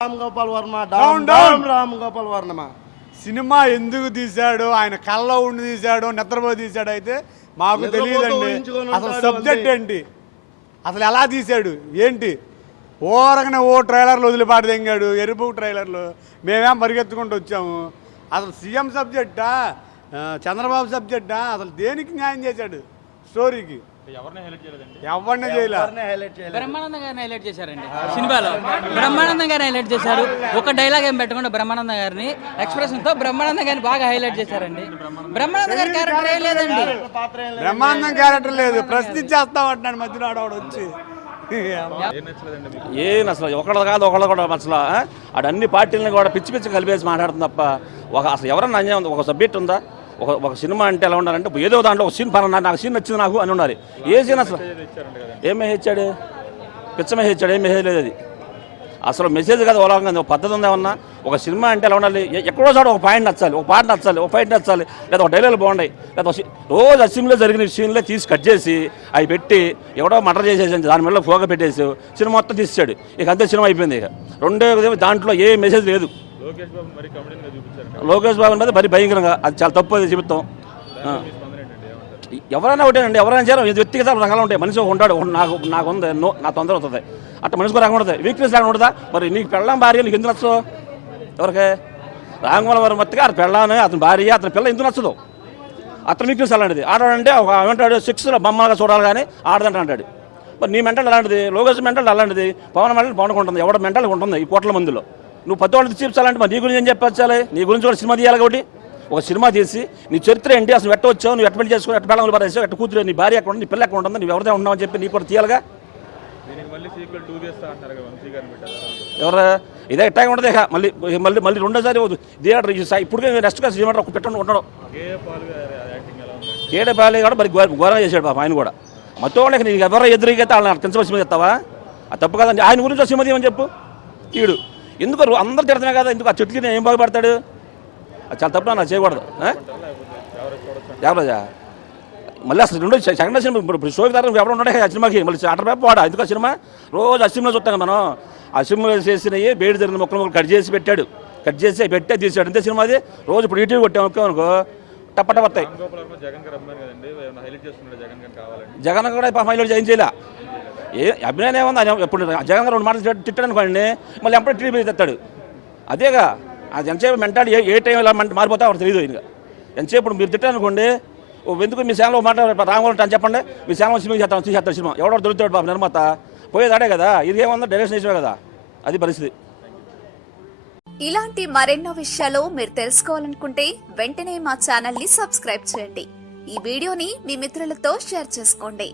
Ram Gopal Varma Ram Gopal Varma cinema ఎందుకు తీశాడు, ఆయన కళ్ళ ఉండి తీశాడు, నిద్రపోయి తీశాడు అయితే మాకు తెలియదండి. అసలు సబ్జెక్ట్ ఏంటి, అసలు ఎలా తీశాడు ఏంటి? ఓరగానే ట్రైలర్లు వదిలిపాటు తెంగాడు, ఎరుపు ట్రైలర్లు. మేమేం పరిగెత్తుకుంటూ వచ్చాము. అసలు సీఎం సబ్జెక్టా, చంద్రబాబు సబ్జెక్టా, అసలు దేనికి న్యాయం చేశాడు స్టోరీకి? ఎవరిని చేయలేదు. బ్రహ్మానందం గారిని హైలైట్ చేశారండి సినిమాలో. బ్రహ్మానందం గారిని హైలైట్ చేశారు. ఒక డైలాగ్ ఏం పెట్టకుండా బ్రహ్మానందం గారిని ఎక్స్ప్రెషన్ తో బ్రహ్మానందం గారిని బాగా హైలైట్ చేశారండి. బ్రహ్మానందం గారి క్యారెక్టర్ ఏం లేదండి. బ్రహ్మానందం క్యారెక్టర్ లేదు, ప్రశ్నించేస్తామంటున్నాడు మధ్యలో ఆడవాడు వచ్చి. ఏం అసలు ఒకళ్ళ కాదు ఒకళ్ళు కూడా అసలు ఆడు అన్ని పార్టీలను కూడా పిచ్చి పిచ్చి కలిపేసి మాట్లాడుతుంది తప్ప అసలు ఎవరన్నా అన్యాయం ఉందా? ఒక సబ్జెక్ట్ ఉందా? ఒక సినిమా అంటే ఎలా ఉండాలంటే ఏదో దాంట్లో ఒక సీన్ పలానా నాకు సీన్ నచ్చింది నాకు అని ఉండాలి. ఏ సీన్ అసలు ఏం మెసేజ్ ఇచ్చాడు? పిచ్చ మెసేజ్ ఇచ్చాడు, ఏం మెసేజ్ లేదు అది. అసలు మెసేజ్ కాదు, ఓలాగా ఒక పద్ధతి ఉంది ఏమన్నా. ఒక సినిమా అంటే ఎలా ఉండాలి, ఎక్కడో చోట ఒక పాయింట్ నచ్చాలి, ఒక పాట నచ్చాలి, ఒక ఫైట్ నచ్చాలి, లేదా ఒక డైలాగులు బాగున్నాయి, లేదా రోజు అసెంబ్లీలో జరిగిన సీన్లే తీసి కట్ చేసి అవి పెట్టి ఎవడో మర్డర్ చేసేసి దాని మీద ఫోగా పెట్టేసి సినిమా మొత్తం తీసాడు. ఇక అంతే సినిమా అయిపోయింది. ఇక రెండో దాంట్లో ఏ మెసేజ్ లేదు. లోకేష్ బాబు అనేది మరి భయంకరంగా, అది చాలా తప్పు, అది చెబుతాం. ఎవరైనా ఒకటేనండి, ఎవరైనా చేయాలి. వ్యక్తిగత రకాలు ఉంటాయి. మనిషి ఉంటాడు, నాకు ఉంది, నా తొందర అవుతుంది, అట్లా మనిషికి రకం ఉంటుంది, వీక్నెస్ రకం ఉంటుందా? మరి నీకు పెళ్ళాం భార్య నీకు ఎందుకు నచ్చదు? ఎవరికి రామగోపాల్ వర్మ మత్తిగా అతని పెళ్ళాను, అతని భార్య, అతని పిల్ల ఎందుకు నచ్చదు? అతని వీక్నెస్ అలాంటిది. ఆడాడంటే ఒక ఏమంటాడు, సిక్స్లో బొమ్మగా చూడాలి కానీ ఆడదంట అంటాడు. మరి నీ మెంటల్ అలాంటిది, లోకేష్ మెంటల్ అలాంటిది, పవన్ మెంటల్ పవన్ ఉంటుంది, ఎవడ మెంటల్ ఉంటుంది ఈ కోట్ల మందిలో. నువ్వు 10 వాళ్ళకి చూపించాలంటే మరి నీ గురించి ఏం చెప్పాలి? నీ గురించి కూడా సినిమా తీయాలి. కాబట్టి ఒక సినిమా తీసి నీ చరిత్ర ఏంటి, అసలు ఎట్ట వచ్చావు, నువ్వు ఎట్ట పెళ్లి చేసుకుని, ఎట్ట బెళ్ళంలో పడేసావు, ఎట్ట కూతురు, నీ భార్య ఎక్కడ ఉంది, నీ పిల్ల ఎక్కడ ఉంటుంది, నువ్వు ఎవరిదే ఉన్నావు అని చెప్పి నీ కూడా తీయాలిగా. ఎవరు ఇదే ఎట్టాగా ఉంటుంది. ఇక మళ్ళీ మళ్ళీ మళ్ళీ రెండోసారి థియేటర్ ఇప్పుడు నెక్స్ట్గా సినిమా ఒక పెట్టండి ఉంటాడు. కేడపాలి కూడా మరి ఘోరంగా చేశాడు పాప ఆయన కూడా. మొత్తం వాళ్ళకి నీకు ఎవరో ఎదురుగైతే వాళ్ళని కింద సినిమా చెప్తావా? అది తప్పు కదండి. ఆయన గురించి సినిమా తీయమని చెప్పు. తీయడు ఎందుకు? అందరూ తిడుతున్నా కదా, ఎందుకు? ఆ చెట్లకి ఏం బాగుపడతాడు? అది చాలా తప్పు, నాకు చేయకూడదు. ఎవరోజా మళ్ళీ అసలు రెండో సెకండ్ సినిమా ఇప్పుడు షోకి తరం ఎవరు ఉన్నాడే ఆ సినిమాకి మళ్ళీ ఆటర్ పేపర్ వాడా? ఎందుకు ఆ సినిమా రోజు ఆ సినిమా చూస్తాం మనం. ఆ సినిమా చేసినవి బయట జరిగిన మొక్కలు కట్ చేసి పెట్టాడు, కట్ చేసి పెట్టే తీసాడు అంతే సినిమా. అది రోజు ఇప్పుడు ఈటీవీ కొట్టాము అనుకో టప్పట పడతాయి. జగన్ కూడా పాప హైలైట్ ఏం చేయలే. అభినయం ఏముంది? ఆయన ఎప్పుడు జగన్ గారు 2 మాటలు తిట్టాడు అనుకోండి, మళ్ళీ ఎప్పుడు టీవీ తెస్తాడు. అదేగా అది ఎంతసేపు మెంటాడు, ఏ టైం ఇలా మారిపోతే అప్పుడు తెలియదు. ఇంకా ఎంతసేపు ఇప్పుడు మీరు తిట్టారు అనుకోండి, ఎందుకు మీ సేనలో మాట రామగోపాల్ అని చెప్పండి, మీ సేనలో సినిమా తీసేస్తారు సినిమా. ఎవడో దొరుకుతాడు బాబు నిర్మాత, పోయేదాడే కదా. ఇది ఏమన్నా డైరెక్షన్ ఇష్టమే కదా, అది పరిస్థితి. ఇలాంటి మరెన్నో విషయాలు మీరు తెలుసుకోవాలనుకుంటే వెంటనే మా ఛానల్ ని సబ్స్క్రైబ్ చేయండి. ఈ వీడియోని మీ మిత్రులతో షేర్ చేసుకోండి.